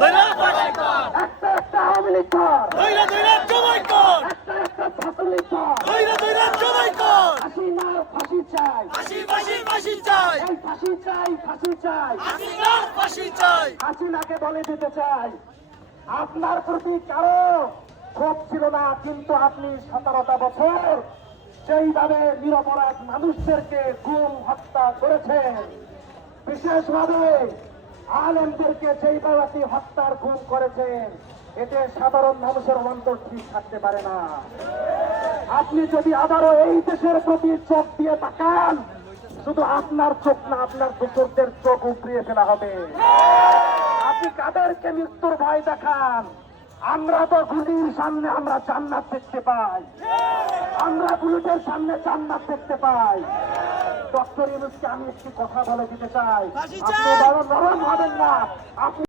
একটা একটা আওয়ামী লীগ কর, একটা একটা ছাত্রলীগ কর, হাসিনার ফাঁসি চাই, এই ফাঁসি চাই। হাসিনাকে বলে দিতে চাই, আপনার প্রতি কারো ক্ষোভ ছিল না, কিন্তু আপনি 17টা বছর সেইভাবে নিরপরাধ মানুষদেরকে গুম হত্যা করেছেন। বিশেষভাবে আলেমদেরকে যেইভাবে আপনি হত্যার গুম করেছেন, এতে সাধারণ মানুষের অন্তর ঠিক থাকতে পারে না। আপনি যদি আবারও এই দেশের প্রতি চোখ দিয়ে তাকান, শুধু আপনার চোখ না, আপনার দোসরদের চোখ উপড়িয়ে ফেলা হবে। আপনি কাদেরকে মৃত্যুর ভয় দেখান? আমরা তো গুলির সামনে আমরা জান্নাত দেখতে পাই, আমরা বুলেটের সামনে জান্নাত দেখতে পাই। ডক্টর ইউনূসকে আমি একটি কথা বলে দিতে চাই, আপনি বড় নরম হবেন না। আপনি